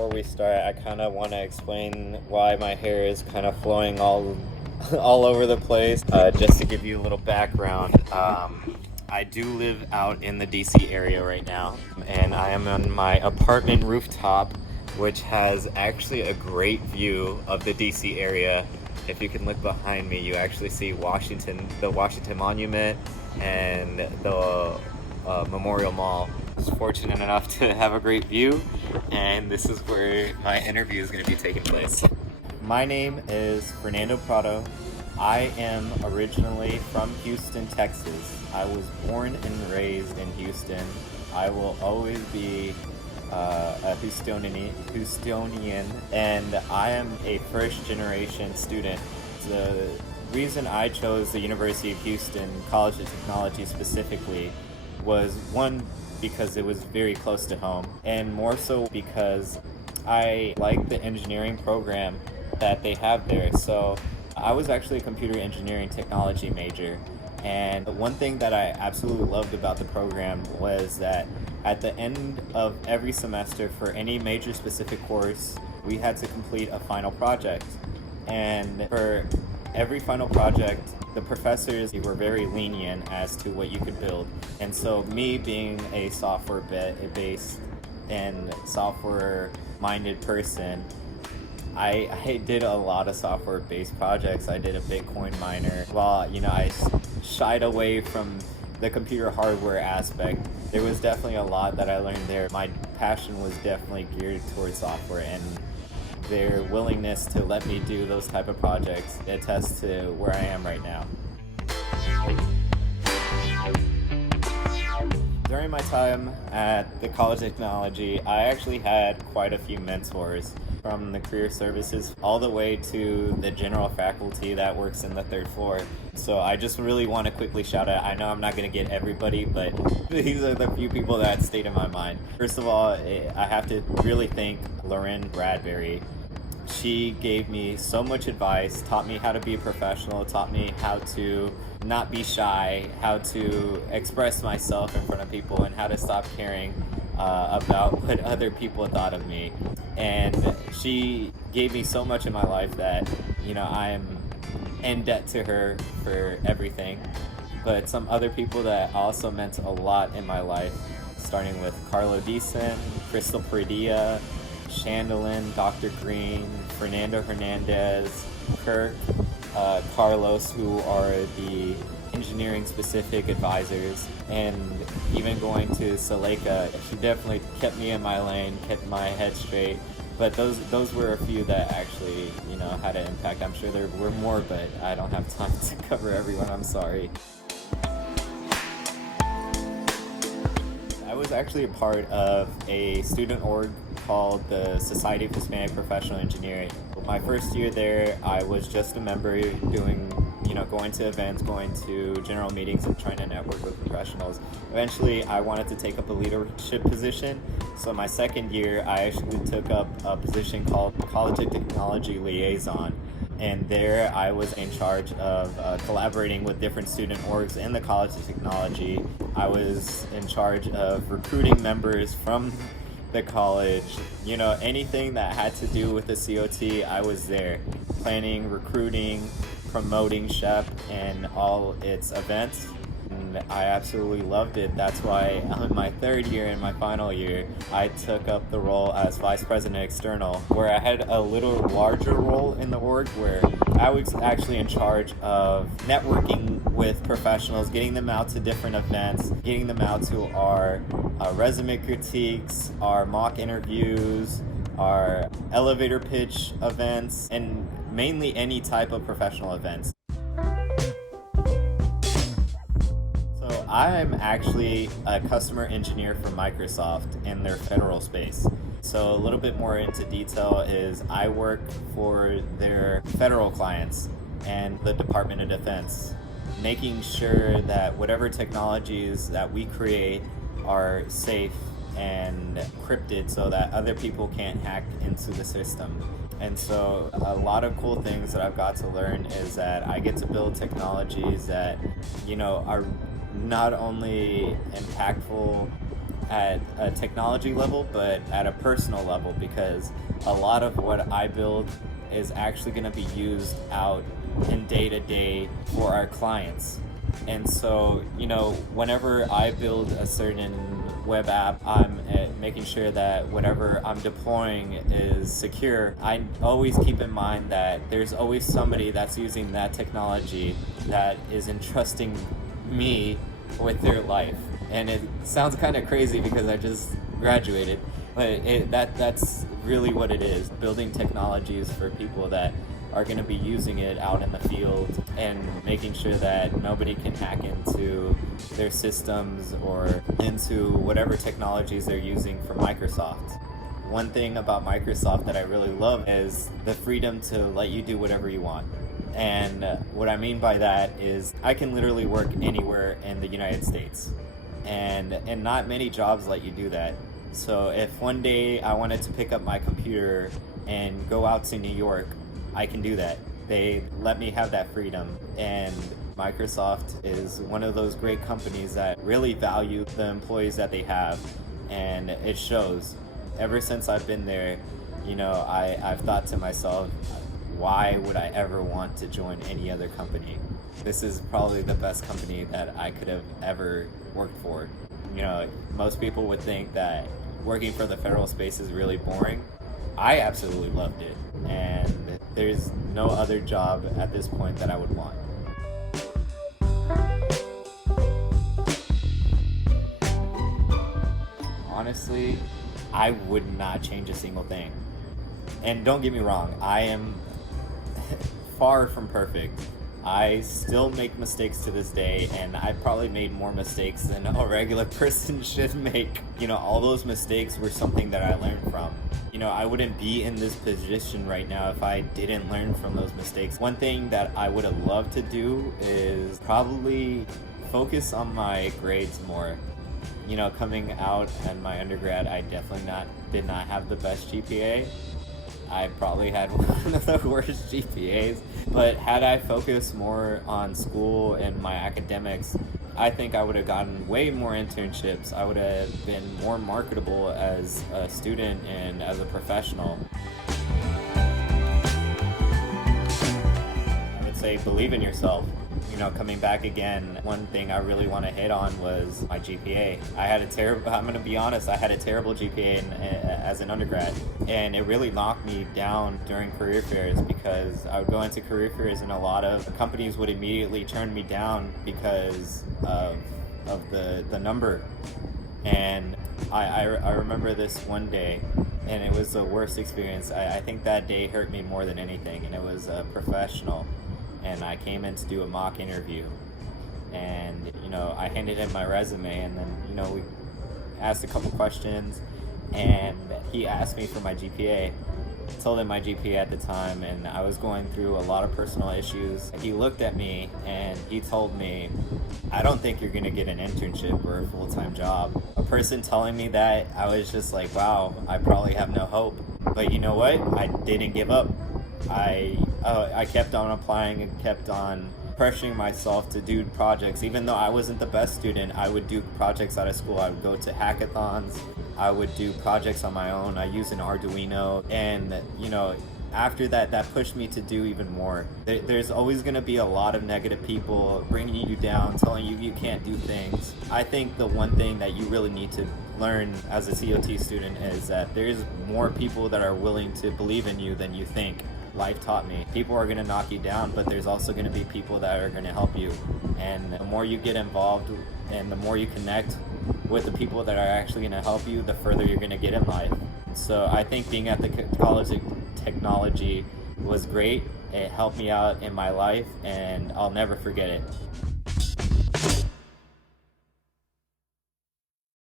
before we start, I kind of want to explain why my hair is kind of flowing all over the place. Just to give you a little background, I do live out in the DC area right now, and I am on my apartment rooftop, which has actually a great view of the DC area. If you can look behind me, you actually see the Washington Monument, and the Memorial Mall. I was fortunate enough to have a great view, and this is where my interview is going to be taking place. My name is Fernando Prado. I am originally from Houston, Texas. I was born and raised in Houston. I will always be a Houstonian, and I am a first-generation student. The reason I chose the University of Houston College of Technology specifically was, one, because it was very close to home, and more so because I like the engineering program that they have there. So I was actually a computer engineering technology major, and one thing that I absolutely loved about the program was that at the end of every semester for any major specific course, we had to complete a final project. And for every final project, the professors were very lenient as to what you could build. And so me being a software-based and software-minded person, I did a lot of software-based projects. I did a Bitcoin miner. While, I shied away from the computer hardware aspect, there was definitely a lot that I learned there. My passion was definitely geared towards software, and their willingness to let me do those type of projects attests to where I am right now. During my time at the College of Technology, I actually had quite a few mentors, from the career services all the way to the general faculty that works in the third floor. So I just really want to quickly shout out, I know I'm not going to get everybody, but these are the few people that stayed in my mind. First of all, I have to really thank Lauren Bradbury. She gave me so much advice, taught me how to be a professional, taught me how to not be shy, how to express myself in front of people, and how to stop caring about what other people thought of me. And she gave me so much in my life that, I'm in debt to her for everything. But some other people that also meant a lot in my life, starting with Carlo Deason, Crystal Pradilla, Shandolyn, Dr. Green, Fernando Hernandez, Kirk, Carlos, who are the engineering specific advisors, and even going to Saleka. She definitely kept me in my lane, kept my head straight. But those were a few that actually, had an impact. I'm sure there were more, but I don't have time to cover everyone. I'm sorry. I was actually a part of a student org called the Society of Hispanic Professional Engineering. My first year there, I was just a member going to events, going to general meetings, and trying to network with professionals. Eventually, I wanted to take up a leadership position. So my second year, I actually took up a position called College of Technology Liaison. And there I was in charge of collaborating with different student orgs in the College of Technology. I was in charge of recruiting members from the college. Anything that had to do with the COT, I was there. Planning, recruiting, promoting SHEP and all its events. And I absolutely loved it. That's why in my third year and my final year, I took up the role as Vice President External, where I had a little larger role in the org, where I was actually in charge of networking with professionals, getting them out to different events, getting them out to our resume critiques, our mock interviews, our elevator pitch events, and mainly any type of professional events. So I'm actually a customer engineer for Microsoft in their federal space. So a little bit more into detail is I work for their federal clients and the Department of Defense, making sure that whatever technologies that we create are safe and encrypted so that other people can't hack into the system. And so a lot of cool things that I've got to learn is that I get to build technologies that, are not only impactful at a technology level, but at a personal level, because a lot of what I build is actually going to be used out in day-to-day for our clients. And so, whenever I build a certain web app, I'm making sure that whatever I'm deploying is secure. I always keep in mind that there's always somebody that's using that technology that is entrusting me with their life. And it sounds kind of crazy because I just graduated, but that's really what it is. Building technologies for people that are going to be using it out in the field, and making sure that nobody can hack into their systems or into whatever technologies they're using for Microsoft. One thing about Microsoft that I really love is the freedom to let you do whatever you want. And what I mean by that is I can literally work anywhere in the United States. And not many jobs let you do that. So if one day I wanted to pick up my computer and go out to New York, I can do that. They let me have that freedom. And Microsoft is one of those great companies that really value the employees that they have, and it shows. Ever since I've been there, I've thought to myself, why would I ever want to join any other company? This is probably the best company that I could have ever worked for. Most people would think that working for the federal space is really boring. I absolutely loved it, and there's no other job at this point that I would want. Honestly, I would not change a single thing. And don't get me wrong, I am far from perfect. I still make mistakes to this day, and I probably made more mistakes than a regular person should make. All those mistakes were something that I learned from. I wouldn't be in this position right now if I didn't learn from those mistakes. One thing that I would have loved to do is probably focus on my grades more. Coming out in my undergrad, I definitely did not have the best GPA. I probably had one of the worst GPAs, but had I focused more on school and my academics, I think I would have gotten way more internships. I would have been more marketable as a student and as a professional. I would say believe in yourself. Coming back again, one thing I really want to hit on was my GPA. I'm going to be honest, I had a terrible GPA as an undergrad, and it really knocked me down during career fairs, because I would go into career fairs and a lot of companies would immediately turn me down because of the number. And I remember this one day, and it was the worst experience. I think that day hurt me more than anything, and it was a professional. And I came in to do a mock interview, and I handed in my resume, and then we asked a couple questions, and he asked me for my GPA. I told him my GPA at the time, and I was going through a lot of personal issues. He looked at me and he told me, I don't think you're gonna get an internship or a full-time job. A person telling me that, I was just like, wow, I probably have no hope. But you know what? I didn't give up. I kept on applying and kept on pressuring myself to do projects. Even though I wasn't the best student, I would do projects out of school. I would go to hackathons. I would do projects on my own. I used an Arduino, and after that pushed me to do even more. There's always going to be a lot of negative people bringing you down, telling you can't do things. I think the one thing that you really need to learn as a COT student is that there's more people that are willing to believe in you than you think. Life taught me. People are going to knock you down, but there's also going to be people that are going to help you. And the more you get involved and the more you connect with the people that are actually going to help you, the further you're going to get in life. So I think being at the College of Technology was great. It helped me out in my life, and I'll never forget it.